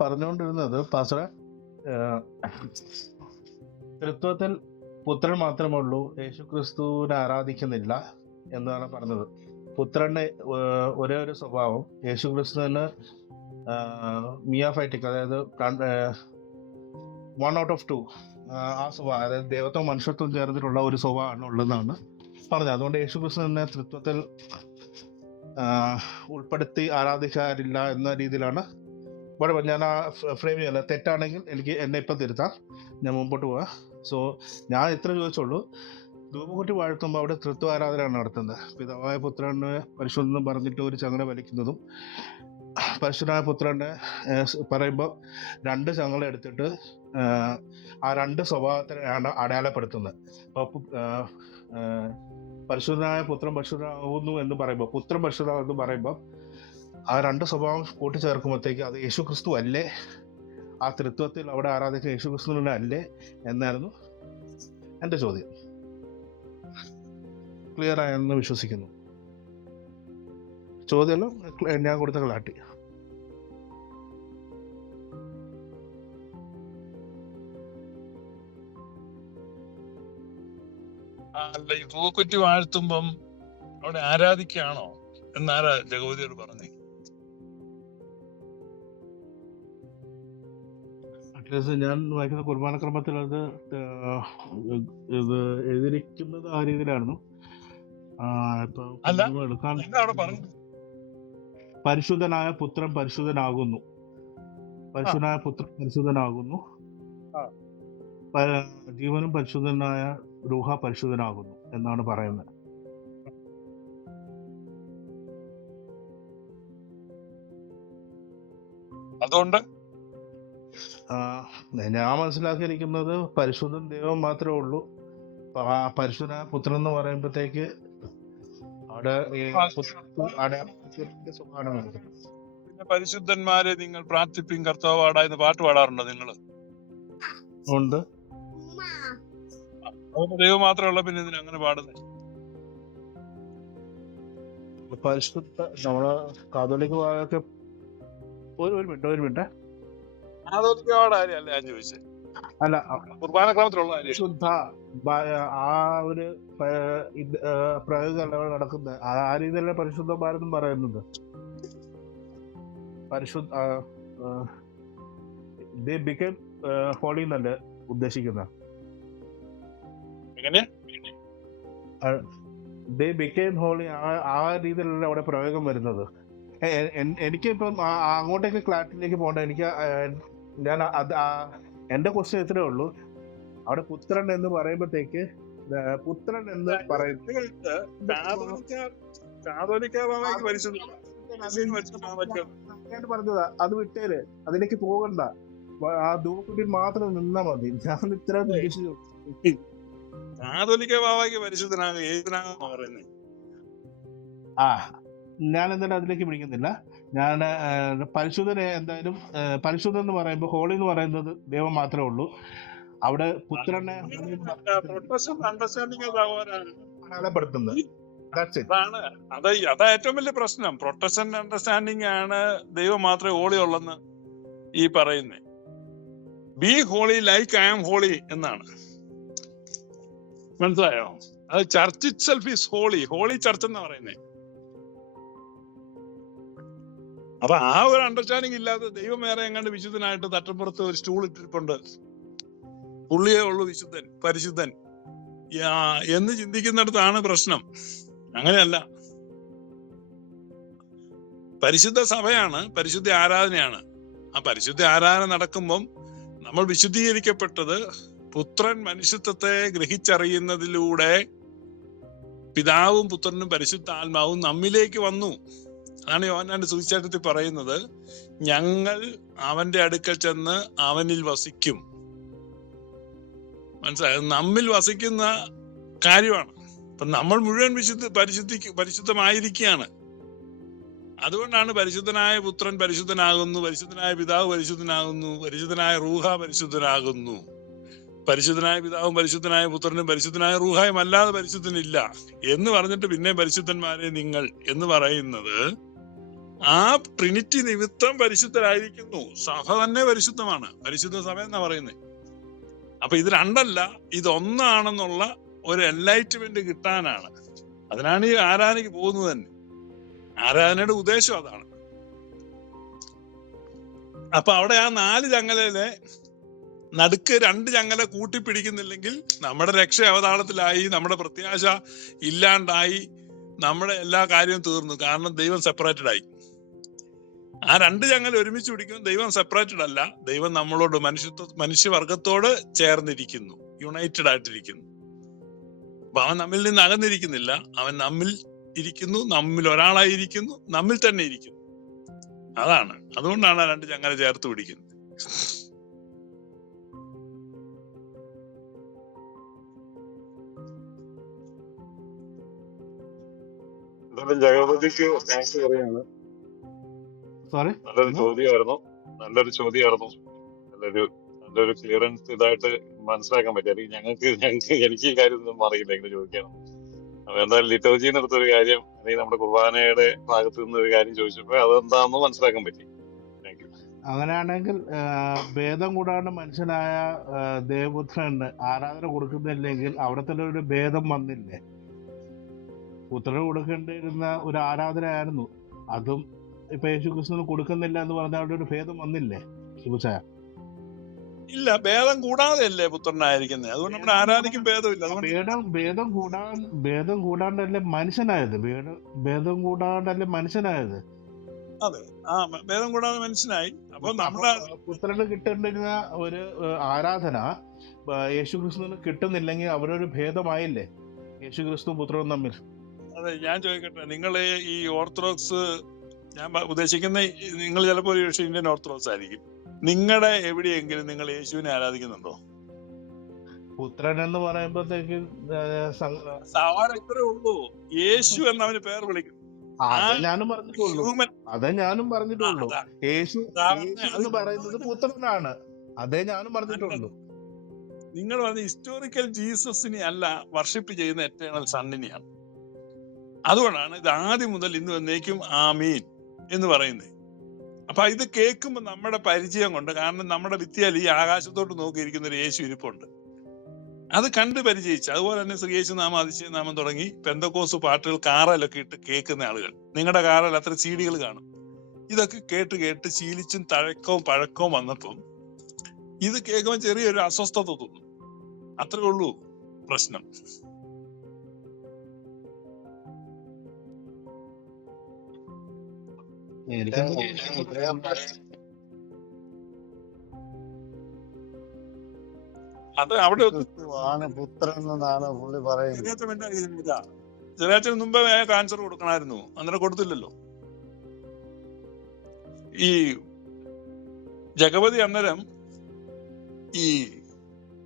പറഞ്ഞുകൊണ്ടിരുന്നത് പാസറ തൃത്വത്തിൽ പുത്രൻ മാത്രമേ ഉള്ളൂ യേശു ക്രിസ്തുവിനെ ആരാധിക്കുന്നില്ല എന്നാണ് പറഞ്ഞത്. പുത്രന്റെ ഒരേ ഒരു സ്വഭാവം യേശു ക്രിസ്തുവിന് മിയാഫൈറ്റിക് അതായത് വൺ ഔട്ട് ഓഫ് ടു ആ സ്വഭാവം അതായത് ദൈവത്വം മനുഷ്യത്വം ചേർന്നിട്ടുള്ള ഒരു സ്വഭാവമാണ് ഉള്ളതെന്നാണ് പറഞ്ഞത്. അതുകൊണ്ട് യേശു ക്രിസ്തുവിനെ തൃത്വത്തിൽ ഉൾപ്പെടുത്തി ആരാധിക്കാറില്ല എന്ന രീതിയിലാണ് പറഞ്ഞ- ഞാൻ ആ ഫ്രെയിം ചെയ്യല്ല തെറ്റാണെങ്കിൽ എനിക്ക് എന്നെ ഇപ്പം തിരുത്താം. ഞാൻ മുമ്പോട്ട് പോവാം. സോ ഞാൻ ഇത്ര ചോദിച്ചുള്ളൂ ധൂപകുട്ടി വാഴ്ത്തുമ്പോൾ അവിടെ തൃത്വ ആരാധനയാണ് നടത്തുന്നത്. പിതാവായ പുത്രനെ പരിശുദ്ധം പറഞ്ഞിട്ട് ഒരു ചങ്ങല വലിക്കുന്നതും പരിശുദ്ധനായ പുത്രനെ പറയുമ്പോൾ രണ്ട് ചങ്ങല എടുത്തിട്ട് ആ, രണ്ട് സ്വഭാവത്തിനെയാണ് അടയാളപ്പെടുത്തുന്നത്. അപ്പോൾ പരിശുദ്ധനായ പുത്രൻ പരിശുദ്ധനാകുന്നു എന്ന് പറയുമ്പോൾ പുത്രൻ എന്ന് പറയുമ്പോൾ ആ രണ്ട് സ്വഭാവം കൂട്ടിച്ചേർക്കുമ്പോഴത്തേക്ക് അത് യേശു ക്രിസ്തു അല്ലേ? ആ തൃത്വത്തിൽ അവിടെ ആരാധിച്ച യേശു ക്രിസ്തുവിനെ അല്ലേ എന്നായിരുന്നു എന്റെ ചോദ്യം. ക്ലിയർ ആയെന്ന് വിശ്വസിക്കുന്നു. ചോദ്യമല്ലോ ഞാൻ കൊടുത്ത ക്ലാട്ടി അല്ല ഈ പൂക്കുറ്റി വാഴ്ത്തുമ്പം അവിടെ ആരാധിക്കുകയാണോ? എന്നാരാ ജഗവതിയോട് പറഞ്ഞു? അറ്റ്ലീസ്റ്റ് ഞാൻ വായിക്കുന്ന കുർബാനക്രമത്തിൽ അത് ഇത് എഴുതിയിരിക്കുന്നത് ആ രീതിയിലായിരുന്നു. എടുക്കാൻ പരിശുദ്ധനായ പുത്രൻ പരിശുദ്ധനാകുന്നു. പരിശുദ്ധനായ പുത്രൻ പരിശുദ്ധനാകുന്നു. ജീവനും പരിശുദ്ധനായ രൂഹ പരിശുദ്ധനാകുന്നു എന്നാണ് പറയുന്നത്. അതുകൊണ്ട് ഞാൻ മനസ്സിലാക്കിയിരിക്കുന്നത് പരിശുദ്ധൻ ദൈവം മാത്രമേ ഉള്ളൂ. പരിശുദ്ധ പുത്രൻ എന്ന് പറയുമ്പോഴത്തേക്ക് അവിടെ. പിന്നെ പരിശുദ്ധന്മാരെ നിങ്ങൾ പ്രാർത്ഥിപ്പിൻ കർത്താവാടാ എന്ന് പാട്ട് പാടാറുണ്ടോ നിങ്ങൾ ഉണ്ട്. ദൈവം മാത്രമുള്ള പിന്നെ ഇതിന് അങ്ങനെ പാടുന്നത് പരിശുദ്ധ നമ്മളെ കാതോലിക്ക് ഒരു മിനിറ്റ് ഒരു മിനിറ്റ്. ആദോലിക്കവാട് കാര്യമല്ല ഞാൻ ചോദിച്ചത് അല്ല കുർബാന ക്രമത്തിലുള്ള കാര്യം. പരിശുദ്ധ ആ ഒരു പ്രകൃതി നടക്കുന്നത് ആ രീതിയിലല്ല പരിശുദ്ധ ഭാരതം പറയുന്നത് പരിശുദ്ധ ബിക്കം ഹോളി എന്നല്ല ദേ ഹോളി ആ രീതിയിലല്ല അവിടെ പ്രയോഗം വരുന്നത്. എനിക്ക് എനിക്കിപ്പം അങ്ങോട്ടേക്ക് ക്ലാറ്റിലേക്ക് പോകണ്ട എനിക്ക് ഞാൻ അത് എന്റെ ക്വസ്റ്റ്യൻ ഇത്രേ ഉള്ളൂ. അവിടെ പുത്രൻ എന്ന് പറയുമ്പോഴത്തേക്ക് പുത്രൻ എന്ന് പറയുന്നത് പറഞ്ഞതാ അത് വിട്ടേര്. അതിലേക്ക് പോകണ്ട. ആ ധൂപക്കുട്ടിയിൽ മാത്രം നിന്നാ മതി. ഞാൻ ഇത്ര കാതോലിക്ക പറയുന്നത്. ആ ഞാൻ എന്തായാലും അതിലേക്ക് പിടിക്കുന്നില്ല ഞാൻ പരിശുദ്ധനെ എന്തായാലും പരിശുദ്ധൻ എന്ന് പറയുമ്പോൾ ഹോളി എന്ന് പറയുന്നത് ദൈവം മാത്രമേ ഉള്ളൂ. അവിടെ പുത്രനെ അടയാളപ്പെടുത്തുന്നത്. അതാണ്. അത് അതാ ഏറ്റവും വലിയ പ്രശ്നം. പ്രൊട്ടസ്റ്റന്റ് അണ്ടർസ്റ്റാൻഡിങ് ആണ് ദൈവം മാത്രമേ ഹോളി ഉള്ളെന്ന് ഈ പറയുന്നത് be holy like I am holy എന്നാണ്. മനസ്സിലായോ? അത് church itself is holy holy church എന്ന് പറയുന്നത് അപ്പൊ ആ ഒരു അണ്ടർസ്റ്റാൻഡിങ് ഇല്ലാതെ ദൈവം വേറെ എങ്ങാണ്ട് വിശുദ്ധനായിട്ട് തട്ടപ്പുറത്ത് ഒരു സ്റ്റൂൾ ഇട്ടിട്ടുണ്ട്. പുള്ളിയേ ഉള്ളൂ വിശുദ്ധൻ പരിശുദ്ധൻ. എന്ന് ചിന്തിക്കുന്നിടത്താണ് പ്രശ്നം. അങ്ങനെയല്ല. പരിശുദ്ധ സഭയാണ് പരിശുദ്ധ ആരാധനയാണ്. ആ പരിശുദ്ധ ആരാധന നടക്കുമ്പം നമ്മൾ വിശുദ്ധീകരിക്കപ്പെട്ടത് പുത്രൻ മനുഷ്യത്വത്തെ ഗ്രഹിച്ചറിയുന്നതിലൂടെ പിതാവും പുത്രനും പരിശുദ്ധ ആത്മാവും നമ്മിലേക്ക് വന്നു. അതാണ് യോഹന്നാന്റെ സുവിശേഷത്തിൽ പറയുന്നത് ഞങ്ങൾ അവന്റെ അടുക്കൽ ചെന്ന് അവനിൽ വസിക്കും. മനസ്സിലായത് നമ്മിൽ വസിക്കുന്ന കാര്യമാണ്. അപ്പൊ നമ്മൾ മുഴുവൻ വിശുദ്ധ പരിശുദ്ധി പരിശുദ്ധമായിരിക്കുകയാണ്. അതുകൊണ്ടാണ് പരിശുദ്ധനായ പുത്രൻ പരിശുദ്ധനാകുന്നു പരിശുദ്ധനായ പിതാവ് പരിശുദ്ധനാകുന്നു പരിശുദ്ധനായ റൂഹ പരിശുദ്ധനാകുന്നു. പരിശുദ്ധനായ പിതാവും പരിശുദ്ധനായ പുത്രനും പരിശുദ്ധനായ റൂഹായും അല്ലാതെ പരിശുദ്ധനില്ല എന്ന് പറഞ്ഞിട്ട് പിന്നെ പരിശുദ്ധന്മാരെ നിങ്ങൾ എന്ന് പറയുന്നത് ആ ട്രിനിറ്റി നിമിത്തം പരിശുദ്ധരായിരിക്കുന്നു. സഭ തന്നെ പരിശുദ്ധമാണ്. പരിശുദ്ധ സഭ എന്നാ പറയുന്നത് അപ്പൊ ഇത് രണ്ടല്ല ഇത് ഒന്നാണെന്നുള്ള ഒരു എൻലൈറ്റ്മെന്റ് കിട്ടാനാണ്. അതിനാണ് ഈ ആരാധനയ്ക്ക് പോകുന്നത് തന്നെ. ആരാധനയുടെ ഉദ്ദേശം അതാണ്. അപ്പൊ അവിടെ ആ നാല് ചങ്ങലയിലെ നടുക്ക് രണ്ട് ചങ്ങല കൂട്ടിപ്പിടിക്കുന്നില്ലെങ്കിൽ നമ്മുടെ രക്ഷ അവതാളത്തിലായി നമ്മുടെ പ്രത്യാശ ഇല്ലാണ്ടായി നമ്മുടെ എല്ലാ കാര്യവും തീർന്നു. കാരണം ദൈവം സെപ്പറേറ്റഡ് ആയി. ആ രണ്ട് ഞങ്ങൾ ഒരുമിച്ച് പിടിക്കും. ദൈവം സെപ്പറേറ്റഡ് അല്ല. ദൈവം നമ്മളോട് മനുഷ്യത്വ മനുഷ്യവർഗത്തോട് ചേർന്നിരിക്കുന്നു. യുണൈറ്റഡ് ആയിട്ടിരിക്കുന്നു. അപ്പൊ അവൻ നമ്മിൽ നിന്ന് അകന്നിരിക്കുന്നില്ല. അവൻ നമ്മിൽ ഇരിക്കുന്നു നമ്മിൽ ഒരാളായിരിക്കുന്നു നമ്മിൽ തന്നെ ഇരിക്കുന്നു. അതാണ്. അതുകൊണ്ടാണ് ആ രണ്ട് ചങ്ങല ചേർത്ത് പിടിക്കുന്നത്. ജഗപതിക്ക് താങ്ക്സ് പറയാണ് സോറി നല്ലൊരു ചോദ്യമായിരുന്നു. നല്ലൊരു ചോദ്യമായിരുന്നു. നല്ലൊരു നല്ലൊരു ക്ലിയറൻസ് ഇതായിട്ട് മനസ്സിലാക്കാൻ പറ്റി. അല്ലെങ്കിൽ ഞങ്ങൾക്ക് ഞങ്ങൾക്ക് എനിക്ക് ഈ കാര്യം ഒന്നും അറിയില്ല എങ്ങനെ ചോദിക്കണം അപ്പൊ എന്തായാലും ലിറ്റോജിന്ന് അടുത്തൊരു കാര്യം അല്ലെങ്കിൽ നമ്മുടെ കുർബാനയുടെ ഭാഗത്ത് നിന്ന് ഒരു കാര്യം ചോദിച്ചപ്പോ അതെന്താണെന്ന് മനസ്സിലാക്കാൻ പറ്റി. അങ്ങനെയാണെങ്കിൽ ഭേദം കൂടാണ്ട് മനുഷ്യനായ ദേവപുത്രന് ആരാധന കൊടുക്കുന്നില്ലെങ്കിൽ അവിടെ തന്നെ ഒരു ഭേദം വന്നില്ലേ? പുത്രന് കൊടുക്കേണ്ടിയിരുന്ന ഒരു ആരാധനയായിരുന്നു. അതും ഇപ്പൊ യേശു ക്രിസ്തുവിന് കൊടുക്കുന്നില്ല എന്ന് പറഞ്ഞാൽ അവിടെ ഒരു ഭേദം വന്നില്ലേ? ശിവചായ ഇല്ല ഭേദം കൂടാതെയല്ലേ പുത്രനായിരിക്കുന്നത് അതുകൊണ്ട് നമ്മുടെ ആരാധിക്കും ഭേദമില്ല. ഭേദം ഭേദം കൂടാൻ ഭേദം കൂടാണ്ടല്ലേ മനുഷ്യനായത്? ഭേദം ഭേദം കൂടാണ്ടല്ലേ മനുഷ്യനായത്? അതെ. ആ ഭേദം കൂടാതെ മനുഷ്യനായി. അപ്പൊ നമ്മുടെ പുത്രന് കിട്ടേണ്ടിരുന്ന ഒരു ആരാധന യേശു ക്രിസ്തുവിന് കിട്ടുന്നില്ലെങ്കിൽ അവരൊരു ഭേദമായില്ലേ? യേശു ക്രിസ്തു പുത്രനും തമ്മിൽ. അതെ ഞാൻ ചോദിക്കട്ടെ. നിങ്ങൾ ഈ ഓർത്തഡോക്സ് ഞാൻ ഉദ്ദേശിക്കുന്ന നിങ്ങൾ ചിലപ്പോൾ ഒരു പക്ഷേ ഇന്ത്യൻ ഓർത്തഡോക്സ് ആയിരിക്കും. നിങ്ങളുടെ എവിടെയെങ്കിലും നിങ്ങൾ യേശുവിനെ ആരാധിക്കുന്നുണ്ടോ? പുത്രൻ എന്ന് പറയുമ്പോഴത്തേക്ക് ഇത്രേ ഉള്ളൂ. യേശു എന്നവന് പേർ വിളിക്കും അതേ ഞാനും പറഞ്ഞിട്ടുള്ളൂ. അതെ ഞാനും പറഞ്ഞിട്ടുള്ളൂ. യേശു എന്ന് പറയുന്നത് പുത്രനാണ്. അതേ ഞാനും പറഞ്ഞിട്ടുള്ളൂ. നിങ്ങൾ പറഞ്ഞ ഹിസ്റ്റോറിക്കൽ ജീസസിനെ അല്ല വർഷിപ്പ് ചെയ്യുന്ന എറ്റേണൽ സണ്ണിനെയാണ് അതുകൊണ്ടാണ് ഇത് ആദ്യം മുതൽ ഇന്ന് വന്നേക്കും ആമീൻ. എന്ന് പറയുന്നത് അപ്പൊ ഇത് കേൾക്കുമ്പോൾ നമ്മുടെ പരിചയം കൊണ്ട് കാരണം നമ്മുടെ വിദ്യയിൽ ഈ ആകാശത്തോട്ട് നോക്കിയിരിക്കുന്ന ഒരു യേശു ഇരിപ്പുണ്ട്. അത് കണ്ട് പരിചയിച്ചു അതുപോലെ തന്നെ ശ്രീയേശു നാമം അതിശയ നാമം തുടങ്ങി പെന്തക്കോസ് പാട്ടുകൾ കാറലൊക്കെ ഇട്ട് കേൾക്കുന്ന ആളുകൾ. നിങ്ങളുടെ കാറിൽ അത്ര സീഡികൾ കാണും. ഇതൊക്കെ കേട്ട് കേട്ട് ശീലിച്ചും തഴക്കവും പഴക്കവും വന്നപ്പം ഇത് കേൾക്കുമ്പോൾ ചെറിയൊരു അസ്വസ്ഥത തോന്നും. അത്രേ ഉള്ളൂ പ്രശ്നം. അത് അവിടെ ഒന്നും ക്രിസ്തുവാണ് പുത്രൻ എന്നാണ് പുള്ളി പറയുന്നത്. ചെറിയച്ഛൻ എന്താ ഇതിനില്ല ചെറിയച്ഛന് മുമ്പേ കാൻസർ കൊടുക്കണമായിരുന്നു. അന്നേരം കൊടുത്തില്ലല്ലോ. ഈ ജഗപതി അന്നേരം ഈ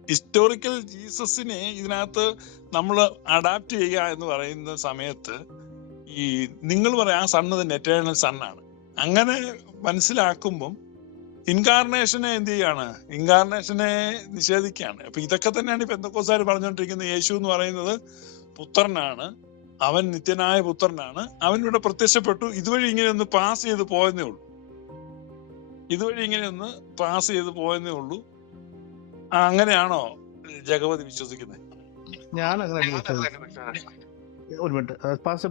ഹിസ്റ്റോറിക്കൽ ജീസസിനെ ഇതിനകത്ത് നമ്മൾ അഡാപ്റ്റ് ചെയ്യുക എന്ന് പറയുന്ന സമയത്ത് ഈ നിങ്ങൾ പറയാം ആ സണ്ണ് തന്നെ എറ്റേണൽ സണ്ണാണ് അങ്ങനെ മനസ്സിലാക്കുമ്പം ഇൻകാർണേഷനെ എന്ത് ചെയ്യാണ്? ഇൻകാർണേഷനെ നിഷേധിക്കുകയാണ്. അപ്പൊ ഇതൊക്കെ തന്നെയാണ് എന്തൊക്കെ പറഞ്ഞുകൊണ്ടിരിക്കുന്നത്. യേശു എന്ന് പറയുന്നത് പുത്രനാണ്. അവൻ നിത്യനായ പുത്രനാണ്. അവൻ ഇവിടെ പ്രത്യക്ഷപ്പെട്ടു. ഇതുവഴി ഇങ്ങനെ ഒന്ന് പാസ് ചെയ്ത് പോയെന്നേ ഉള്ളൂ. ഇതുവഴി ഇങ്ങനെ ഒന്ന് പാസ് ചെയ്ത് പോയെന്നേ ഉള്ളൂ. അങ്ങനെയാണോ ജഗവതി വിശ്വസിക്കുന്നത്? ഞാൻ അങ്ങനെ ഒരു മിനിറ്റ്. പാസ്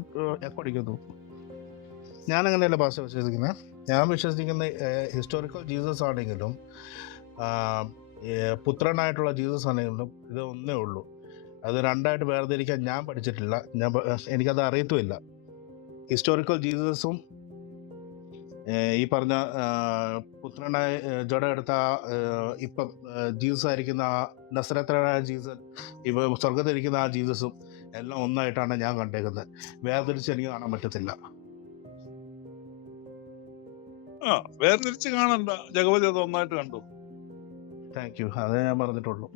ഞാൻ അങ്ങനെയല്ല ഭാഷ വിശ്വസിക്കുന്നത്. ഞാൻ വിശ്വസിക്കുന്ന ഹിസ്റ്റോറിക്കൽ ജീസസ് ആണെങ്കിലും പുത്രനായിട്ടുള്ള ജീസസ് ആണെങ്കിലും ഇത് ഒന്നേ ഉള്ളൂ. അത് രണ്ടായിട്ട് വേർതിരിക്കാൻ ഞാൻ പഠിച്ചിട്ടില്ല. ഞാൻ എനിക്കത് അറിയത്തുമില്ല. ഹിസ്റ്റോറിക്കൽ ജീസസും ഈ പറഞ്ഞ പുത്രനായ ജഡ എടുത്ത ഇപ്പം ജീസസ് ആയിരിക്കുന്ന ആ നസരത്രനായ ജീസസ് ഇപ്പം സ്വർഗത്തിരിക്കുന്ന ആ ജീസസും എല്ലാം ഒന്നായിട്ടാണ് ഞാൻ കണ്ടേക്കുന്നത്. വേർതിരിച്ച് എനിക്ക് കാണാൻ പറ്റത്തില്ല. ആ വേർതിരിച്ച് കാണണ്ട. ജഗവതി അത് ഒന്നായിട്ട് കണ്ടു. താങ്ക് യു അതേ ഞാൻ പറഞ്ഞിട്ടുള്ളൂ.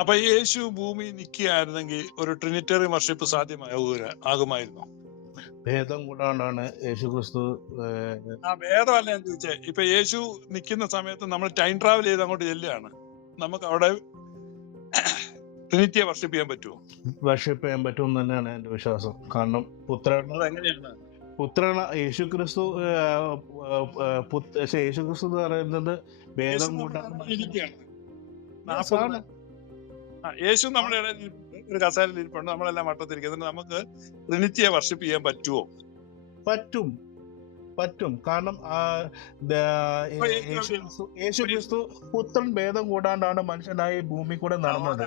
അപ്പൊ യേശു ഭൂമി നിൽക്കുകയായിരുന്നെങ്കിൽ ഒരു ട്രിനിറ്ററി വർഷിപ്പ് സാധ്യമാകുക ആകുമായിരുന്നു? ഭേദം കൂടാണ്ടാണ് യേശു ക്രിസ്തു ആ ഭേദമല്ല ഞാൻ ചോദിച്ചേ. ഇപ്പൊ യേശു നിൽക്കുന്ന സമയത്ത് നമ്മൾ ടൈം ട്രാവൽ ചെയ്ത് അങ്ങോട്ട് ചെല്ലുകയാണ്. നമുക്ക് അവിടെ ട്രിനിറ്റിയെ വർഷിപ്പ് ചെയ്യാൻ പറ്റുമോ? വർഷിപ്പ് ചെയ്യാൻ പറ്റും തന്നെയാണ് എന്റെ വിശ്വാസം. കാരണം പുത്രൻ അതെങ്ങനെയാണ് പുത്രൻ യേശുക്രിസ്തു ക്രിസ്തു യേശു ക്രിസ്തു എന്ന് പറയുന്നത് വേദം ഭേദം കൂട്ടാൻ യേശു നമ്മുടെ ഒരു കസാലിൽ ഇരിപ്പുണ്ട് നമ്മളെല്ലാം വട്ടത്തിരിക്കുന്നത് നമുക്ക് ട്രിനിറ്റിയെ വർഷിപ്പ് ചെയ്യാൻ പറ്റുമോ പറ്റും പറ്റും കാരണം യേശു ക്രിസ്തു- പുത്രൻ ഭേദം കൂടാണ്ടാണ് മനുഷ്യനായി ഭൂമി കൂടെ നടന്നത്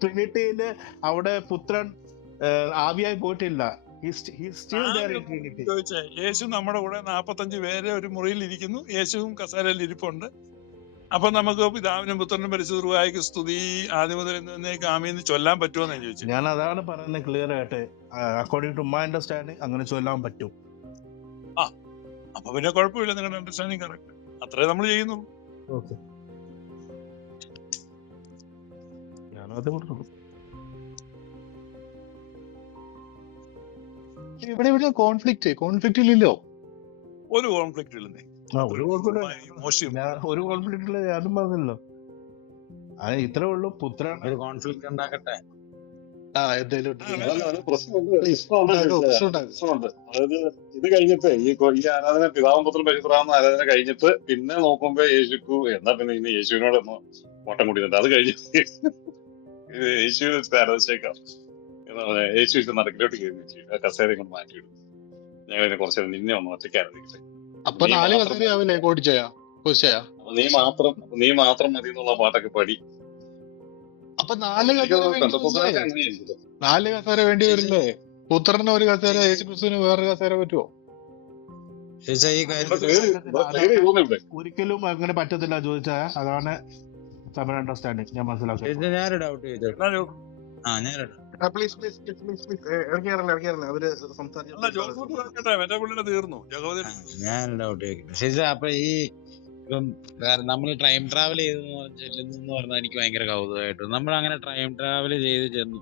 ട്രിനിറ്റിയിൽ അവിടെ പുത്രൻ ആവിയായി പോയിട്ടില്ല ചോദിച്ചേ യേശു നമ്മുടെ കൂടെ നാപ്പത്തഞ്ച് പേരെ ഒരു മുറിയിൽ ഇരിക്കുന്നു. യേശുവും കസാരയിൽ ഇരിപ്പുണ്ട്. അപ്പൊ നമുക്ക് പിതാവിനും പുത്രനും പരിശുദ്ധവായിക്ക് സ്തുതി. ആദ്യം മുതൽ എന്നേക്ക് ആമീന്ന് ചൊല്ലാൻ പറ്റുമോ എന്ന് ചോദിച്ചു. ഞാൻ അതാണ് പറയുന്നത് ക്ലിയർ ആയിട്ട്. അക്കോർഡിംഗ് ടു മൈ അണ്ടർസ്റ്റാൻഡിങ് അങ്ങനെ ചൊല്ലാൻ പറ്റും. ആ അപ്പൊ പിന്നെ കുഴപ്പമില്ല. നിങ്ങളുടെ അണ്ടർസ്റ്റാൻഡിങ് കറക്റ്റ് അത്രേ നമ്മൾ ചെയ്യുന്നുള്ളൂ. ഓക്കെ ഞാനത് പറഞ്ഞു ഇവിടെ ഇവിടെ കോൺഫ്ലിക്റ്റ് കോൺഫ്ലിക്റ്റ് ഇല്ലല്ലോ. ഒരു കോൺഫ്ലിക്റ്റ് ഇല്ലെന്നേ ആ ഒരു കോൺഫ്ലിക്റ്റ് ഇല്ല. ഞാനും പറഞ്ഞല്ലോ. അത് ഇത്രേ ഉള്ളൂ. പുത്രൻ ഒരു കോൺഫ്ലിക്റ്റ് ഉണ്ടാക്കട്ടെ? ആ ചോദിച്ചാ. അതായത് ഇത് കഴിഞ്ഞിട്ട് ഈ കൊല്ലി ഈ ആരാധന പിതാവും പുത്രൻ പരിപ്രാവുന്ന ആരാധന കഴിഞ്ഞിട്ട് പിന്നെ നോക്കുമ്പോ യേശുക്കു എന്നാ പിന്നെ ഇന്ന് യേശുവിനോട് ഒന്ന് ഓട്ടം കൂടി അത് കഴിഞ്ഞ് യേശുവിനെ യേശു ആരാധിച്ചേക്കാം യേശു ഇത് നടക്കിലോട്ട് കയറി കസേര കൊണ്ട് മാറ്റിയിടും. ഞങ്ങൾ കുറച്ച് നേരം നിന്നെ ഒന്ന് ഒറ്റയ്ക്ക് ആരാധിക്കട്ടെ അപ്പൊ നീ നാല് കോടിച്ചയാ കോശയാ നീ മാത്രം നീ മാത്രം മതി എന്നുള്ള പാട്ടൊക്കെ പാടി. അപ്പൊ നാല് കസേര. നാല് കസേര വേണ്ടി വരില്ലേ? പുത്രന് ഒരു കസേര യേശു ക്രിസ്തുവിന് വേറൊരു കസേര പറ്റുമോ ഒരിക്കലും അങ്ങനെ പറ്റത്തില്ല ചോദിച്ചാൽ അതാണ് അണ്ടർസ്റ്റാൻഡിങ് ഞാൻ മനസ്സിലാക്കുന്നത് പ്ലീസ് പ്ലീസ് പ്ലീസ് പ്ലീസ് ഇറങ്ങിയാറല്ല ഇറങ്ങിയാറല്ല അവർ ഡൗട്ട് ചോദിക്കട്ടെ അപ്പൊ ഈ ഇപ്പം നമ്മൾ ടൈം ട്രാവൽ ചെയ്തെന്ന് പറഞ്ഞ ചെല്ലുന്നു പറഞ്ഞാൽ എനിക്ക് ഭയങ്കര കൗതുകമായിട്ട്. നമ്മൾ അങ്ങനെ ടൈം ട്രാവൽ ചെയ്ത് ചെന്നു.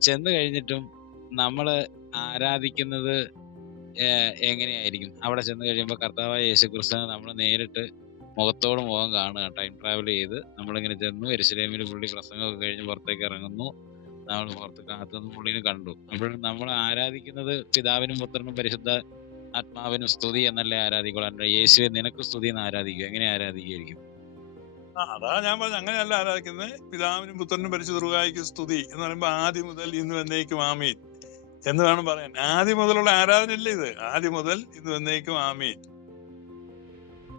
ചെന്ന് കഴിഞ്ഞിട്ടും നമ്മൾ ആരാധിക്കുന്നത് എങ്ങനെയായിരിക്കും? അവിടെ ചെന്ന് കഴിയുമ്പോൾ കർത്താവായ യേശു ക്രിസ്തു നമ്മൾ നേരിട്ട് മുഖത്തോട് മുഖം കാണുക ടൈം ട്രാവൽ ചെയ്ത് നമ്മളിങ്ങനെ ചെന്നു. എരുസലേമിൽ പുള്ളി പ്രസംഗമൊക്കെ കഴിഞ്ഞ് പുറത്തേക്ക് ഇറങ്ങുന്നു. നമ്മൾ പുറത്ത് കാത്തുനിന്ന് പുള്ളിനെ കണ്ടു. അപ്പോൾ നമ്മൾ ആരാധിക്കുന്നത് പിതാവിനും പുത്രനും പരിശുദ്ധ ആത്മാവിനും സ്തുതി എന്നല്ലേ ആരാധിക്കുള്ളൂ യേശുവെ നിനക്ക് സ്തുതി എന്ന് ആരാധിക്കും? എങ്ങനെ ആരാധിക്കുകയായിരിക്കും? അതാ ഞാൻ പറഞ്ഞ അങ്ങനെയല്ല ആരാധിക്കുന്നത്. പിതാവിനും പുത്രനും പരിശുദ്ധ സ്തുതി എന്ന് പറയുമ്പോൾ ആദ്യം മുതൽ ഇന്ന് വന്നേക്കും ആമീൻ എന്ന് വേണം പറയാൻ. ആദ്യം മുതലുള്ള ആരാധന അല്ലേ ഇത്? ആദ്യം മുതൽ ഇന്ന് വന്നേക്കും ആമീൻ.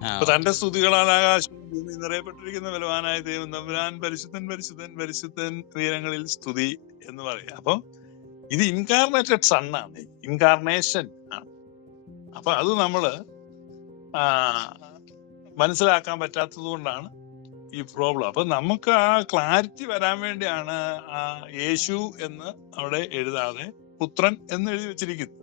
അപ്പൊ തന്റെ സ്തുതികളാൽ ആകാശം ഭൂമി നിറയപ്പെട്ടിരിക്കുന്ന ബലവാനായ ദൈവം തമ്പുരാൻ പരിശുദ്ധൻ പരിശുദ്ധൻ പരിശുദ്ധൻ ഉയരങ്ങളിൽ സ്തുതി എന്ന് പറയാം അപ്പൊ ഇത് ഇൻകാർണേറ്റഡ് സണ്ണാണ് ഇൻകാർണേഷൻ ആണ്. അപ്പൊ അത് നമ്മൾ ആ, മനസ്സിലാക്കാൻ പറ്റാത്തത് കൊണ്ടാണ് ഈ പ്രോബ്ലം അപ്പൊ നമുക്ക് ആ ക്ലാരിറ്റി വരാൻ വേണ്ടിയാണ് ആ യേശു എന്ന് അവിടെ എഴുതാതെ പുത്രൻ എന്ന് എഴുതി വെച്ചിരിക്കുന്നത്.